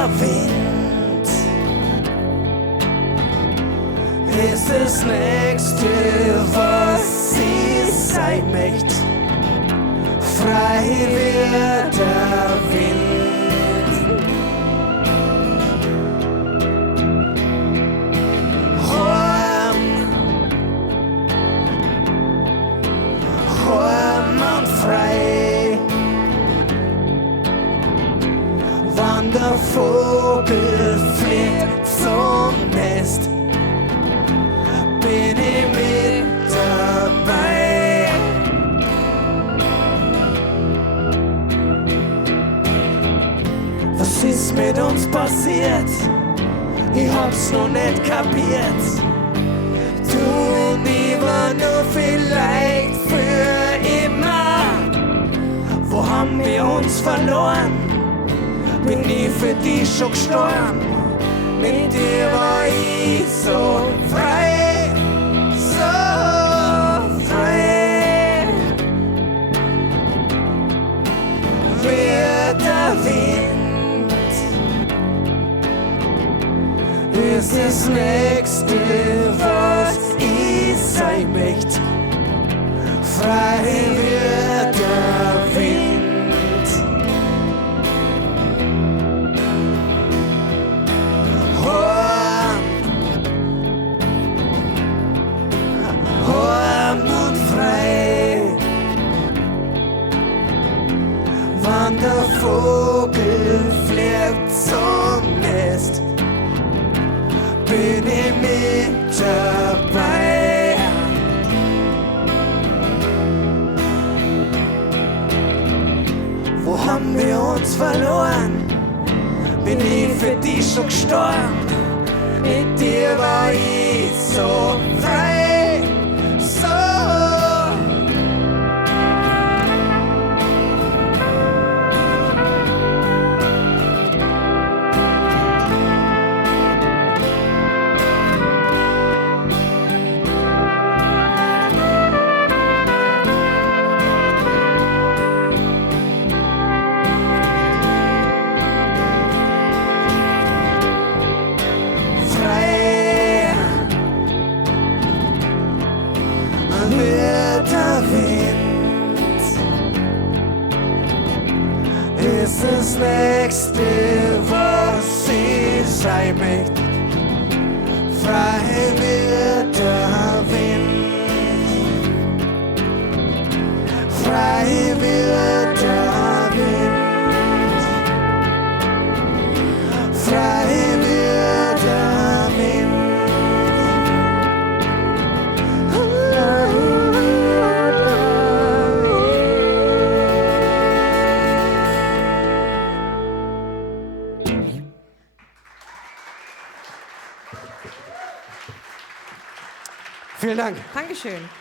der Wind ist das Nächste, was sie sein möchte. Frei wird der Wind. Warm und frei. Wann der Vogel fliegt zum Nest, bin ich mit dabei. Was ist mit uns passiert? Ich hab's noch nicht kapiert. Du und ich war nur vielleicht für immer. Wo haben wir uns verloren? Bin ich für dich schon gestorben. Mit dir war ich so frei, so frei. Wie der Wind ist das Nächste, was ich sein möchte. Frei wird der Wind. Und frei. Wann der Vogel fliegt zum Nest, bin ich mit dabei. Wo haben wir uns verloren? Bin ich für dich schon gestorben? Mit dir war ich so frei, so. Das Nächste, was sie sein möchte. Frei wird der Wind. Frei wird der Wind. Frei wird der Wind. Vielen Dank. Dankeschön.